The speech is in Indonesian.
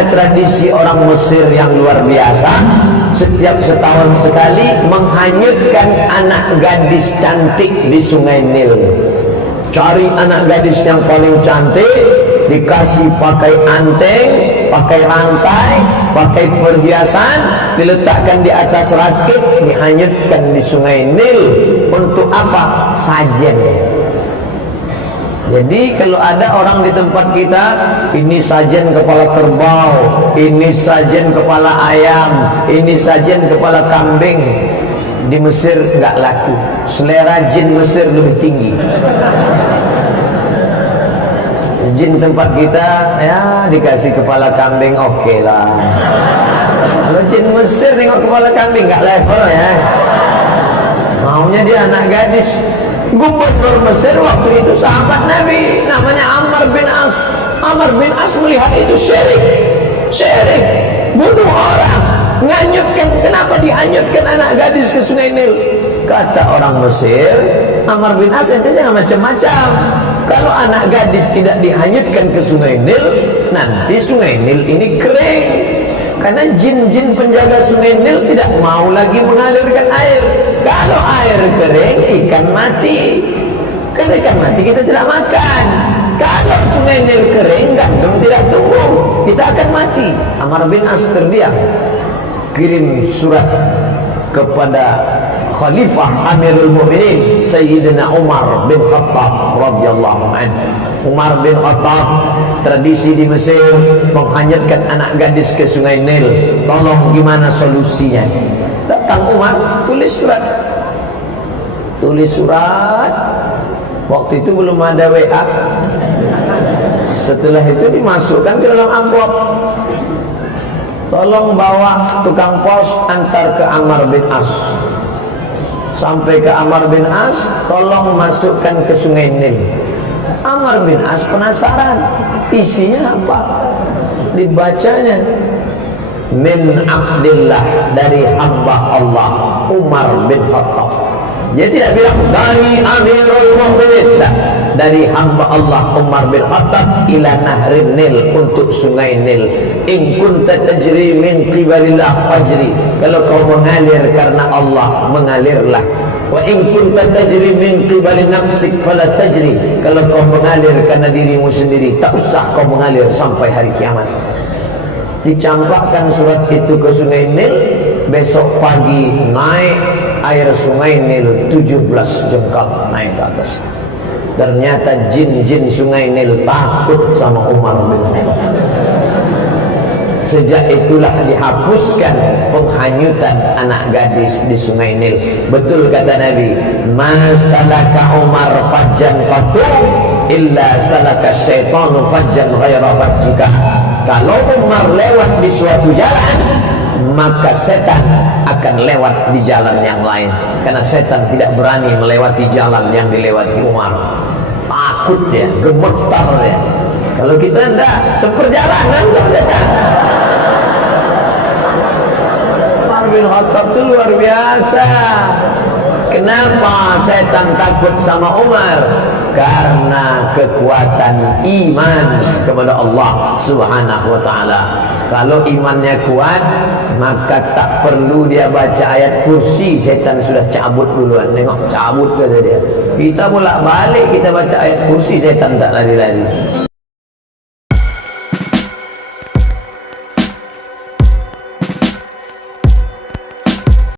ada tradisi orang Mesir yang luar biasa. Setiap setahun sekali menghanyutkan anak gadis cantik di Sungai Nil. Cari anak gadis yang paling cantik, dikasih pakai anteng, pakai rantai, pakai perhiasan, diletakkan di atas rakit, dihanyutkan di Sungai Nil. Untuk apa? Sajen. Jadi kalau ada orang di tempat kita, ini sajen kepala kerbau, ini sajen kepala ayam, ini sajen kepala kambing, di Mesir nggak laku. Selera jin Mesir lebih tinggi. Jin tempat kita ya dikasih kepala kambing oke lah. Kalau jin Mesir tengok kepala kambing nggak level ya. Maunya dia anak gadis. Gubernur Mesir waktu itu sahabat Nabi, namanya Ammar bin As. Ammar bin As melihat itu syirik, bunuh orang, nganyutkan. Kenapa dihanyutkan anak gadis ke Sungai Nil? Kata orang Mesir, Ammar bin As itu jangan macam-macam. Kalau anak gadis tidak dihanyutkan ke Sungai Nil, nanti Sungai Nil ini kering. Karena jin-jin penjaga Sungai Nil tidak mau lagi mengalirkan air. Kalau air kering, ikan mati. Karena ikan mati kita tidak makan. Kalau Sungai Nil kering, gandum tidak tumbuh, kita akan mati. Ammar bin As terdiam, kirim surat kepada Khalifah Amirul Mukminin Sayyidina Umar bin Khattab radhiyallahu anhu. Umar bin Khattab, tradisi di Mesir menghanyutkan anak gadis ke Sungai Nil. Tolong gimana solusinya? Datang Umar, tulis surat. Waktu itu belum ada WA. Setelah itu dimasukkan ke dalam amplop. Tolong bawa tukang pos antar ke Ammar bin As. Sampai ke Ammar bin As, tolong masukkan ke Sungai Nil. Ammar bin As penasaran, isinya apa? Dibacanya, min Abdillah, dari hamba Allah Umar bin Khattab. Dia tidak bilang dari Amirul Mukminin, dari hamba Allah Umar bin Khattab ila nahrin Nil, untuk Sungai Nil. In kunta tajri min qibalillah fajri, kalau kau mengalir karena Allah, mengalirlah. Wa in kunta tajri min qibali nafsik fala tajri, kalau kau mengalir karena dirimu sendiri, tak usah kau mengalir sampai hari kiamat. Dicampakkan surat itu ke Sungai Nil. Besok pagi naik air Sungai Nil 17 jengkal naik ke atas. Ternyata jin-jin Sungai Nil takut sama Umar bin Khattab. Sejak itulah dihapuskan penghanyutan anak gadis di Sungai Nil. Betul kata Nabi, masalaka Umar fajjan qatu illa salaka syaitanu fajjan ghaira fajjika. Kalau Umar lewat di suatu jalan, maka setan akan lewat di jalan yang lain. Karena setan tidak berani melewati jalan yang dilewati Umar. Takut dia, gemetar dia. Kalau kita enggak, seperjalanan saja. Umar bin Khattab itu luar biasa. Kenapa setan takut sama Umar? Karena kekuatan iman kepada Allah Subhanahu wa ta'ala. Kalau imannya kuat, maka tak perlu dia baca ayat kursi, setan sudah cabut duluan. Tengok, cabut kata dia. Kita bolak balik kita baca ayat kursi, setan tak lari-lari.